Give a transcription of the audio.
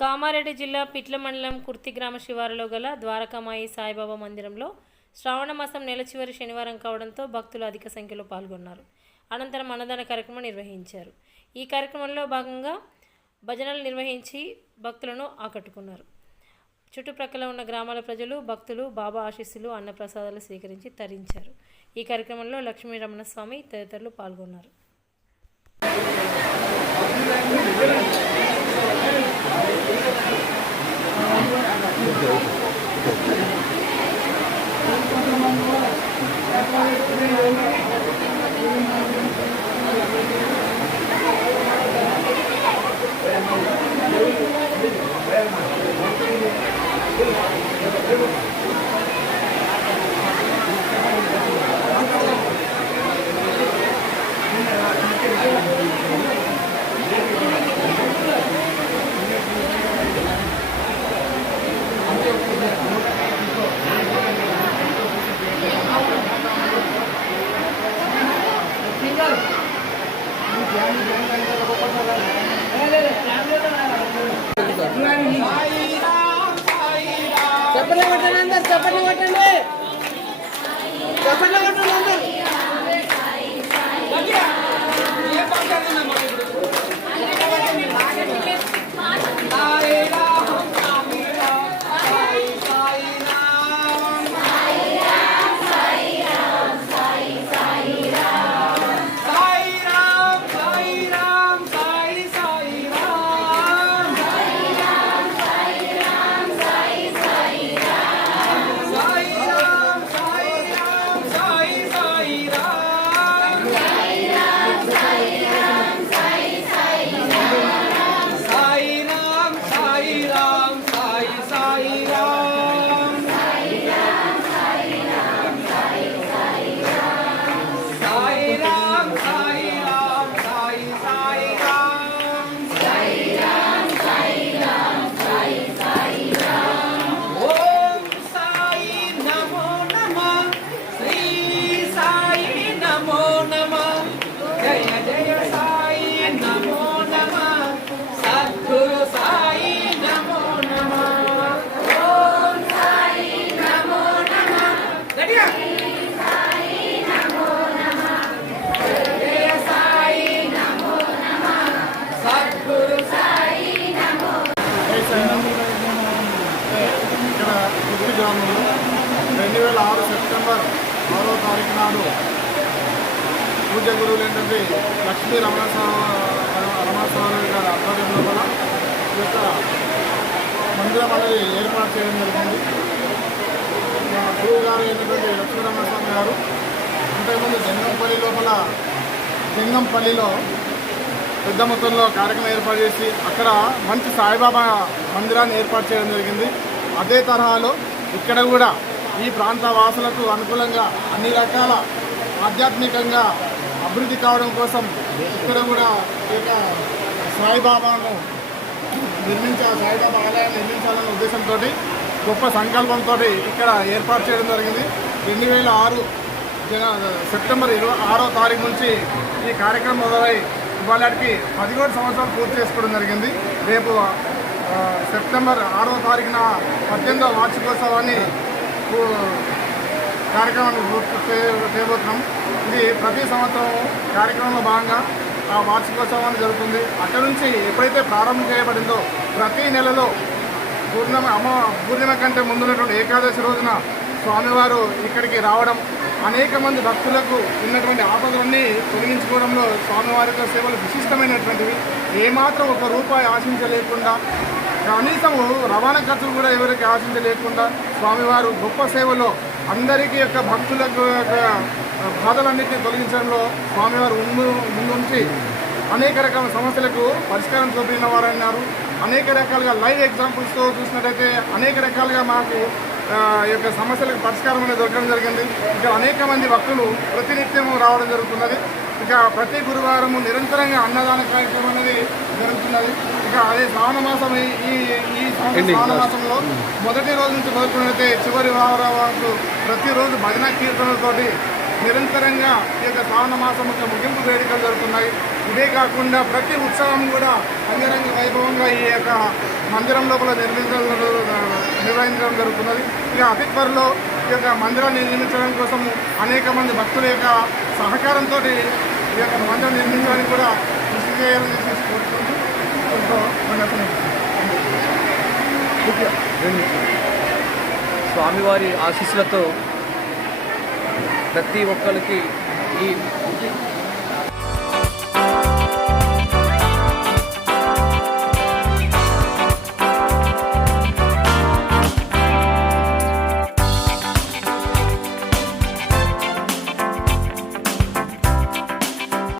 కామారెడ్డి జిల్లా పిట్ల మండలం కుర్తి గ్రామ శివారులో గల ద్వారకామాయి సాయిబాబా మందిరంలో శ్రావణ మాసం నెల చివరి శనివారం కావడంతో భక్తులు అధిక సంఖ్యలో పాల్గొన్నారు. అనంతరం అన్నదాన కార్యక్రమం నిర్వహించారు. ఈ కార్యక్రమంలో భాగంగా భజనలు నిర్వహించి భక్తులను ఆకట్టుకున్నారు. చుట్టుప్రక్కల ఉన్న గ్రామాల ప్రజలు భక్తులు బాబా ఆశీస్సులు అన్నప్రసాదాలు స్వీకరించి తరించారు. ఈ కార్యక్రమంలో లక్ష్మీరమణ స్వామి తదితరులు పాల్గొన్నారు. చెప్పండి కొట్టండి నాడు పూజ గురువులు ఏంటంటే లక్ష్మీ రమణ రమణస్వామి గారి ఆధ్వర్యంలో కూడా ఈ యొక్క మందిరం అనేది ఏర్పాటు చేయడం జరిగింది. మా గురువు గారు ఏంటంటే లక్ష్మీ రమణస్వామి గారు ఇంతకుముందు జంగంపల్లి లోపల జంగంపల్లిలో పెద్ద మొత్తంలో కార్యక్రమం ఏర్పాటు చేసి అక్కడ మంచి సాయిబాబా మందిరాన్ని ఏర్పాటు చేయడం జరిగింది. అదే తరహాలో ఇక్కడ కూడా ఈ ప్రాంత వాసులకు అనుకూలంగా అన్ని రకాల ఆధ్యాత్మికంగా అభివృద్ధి కావడం కోసం ఇక్కడ కూడా ఇక సాయిబాబాను నిర్మించ సాయిబాబా ఆలయాన్ని నిర్మించాలనే ఉద్దేశంతో గొప్ప సంకల్పంతో ఇక్కడ ఏర్పాటు చేయడం జరిగింది. రెండు వేల ఆరు జన సెప్టెంబర్ ఇరవై ఆరో తారీఖు నుంచి ఈ కార్యక్రమం మొదలై ఇవాళకి పదిహేడు సంవత్సరాలు పూర్తి చేసుకోవడం జరిగింది. రేపు సెప్టెంబర్ ఆరో తారీఖున పద్దెనిమిదవ వార్షికోత్సవాన్ని కార్యక్రమాన్ని పూర్తి చేయబోతున్నాం. ఇది ప్రతి సంవత్సరం కార్యక్రమంలో భాగంగా ఆ వార్షికోత్సవాన్ని జరుగుతుంది. అక్కడ నుంచి ఎప్పుడైతే ప్రారంభం చేయబడిందో ప్రతి నెలలో పూర్ణిమ అమ్మ పూర్ణిమ కంటే ముందున్నటువంటి ఏకాదశి రోజున స్వామివారు ఇక్కడికి రావడం అనేక మంది భక్తులకు ఉన్నటువంటి ఆపదలన్నీ తొలగించుకోవడంలో స్వామివారి యొక్క సేవలు విశిష్టమైనటువంటివి. ఏమాత్రం ఒక రూపాయి ఆశించలేకుండా కనీసము రవాణా ఖర్చులు కూడా ఎవరికి ఆశించలేకుండా స్వామివారు గొప్ప సేవలో అందరికీ యొక్క భక్తులకు యొక్క బాధలన్నింటినీ తొలగించడంలో స్వామివారు ముందు ముందుంచి అనేక రకాల సమస్యలకు పరిష్కారం చూపిన వారన్నారు అనేక రకాలుగా లైవ్ ఎగ్జాంపుల్స్తో చూసినట్టయితే అనేక రకాలుగా మాకు యొక్క సమస్యలకు పరిష్కారం అనేది దొరకడం జరిగింది. ఇంకా అనేక మంది భక్తులు ప్రతినిత్యం రావడం జరుగుతున్నది. ఇక ప్రతి గురువారం నిరంతరంగా అన్నదాన కార్యక్రమం అనేది జరుగుతున్నది. ఇక అదే శ్రావణ మాసం ఈ ఈ- శ్రావణ మాసంలో మొదటి రోజు నుంచి మొదలుకున్నట్లయితే చివరి వారం వరకు ప్రతిరోజు భజన కీర్తనలతోటి నిరంతరంగా ఈ యొక్క శ్రావణ మాసం యొక్క ముగింపు వేడుకలు జరుగుతున్నాయి. ఇదే కాకుండా ప్రతి ఉత్సవం కూడా అంగరంగ వైభవంగా ఈ యొక్క మందిరం లోపల నిర్మించడం నిర్వహించడం జరుగుతున్నది. ఇక అతి త్వరలో ఈ యొక్క మందిరాన్ని నిర్మించడం కోసం అనేక మంది భక్తుల యొక్క సహకారంతో ఈ యొక్క నిర్మించడానికి కూడా కృషి చేయాలని చెప్పేసి కోరుకుంటూ స్వామివారి ఆశీస్సులతో ప్రతి ఒక్కరికి ఈ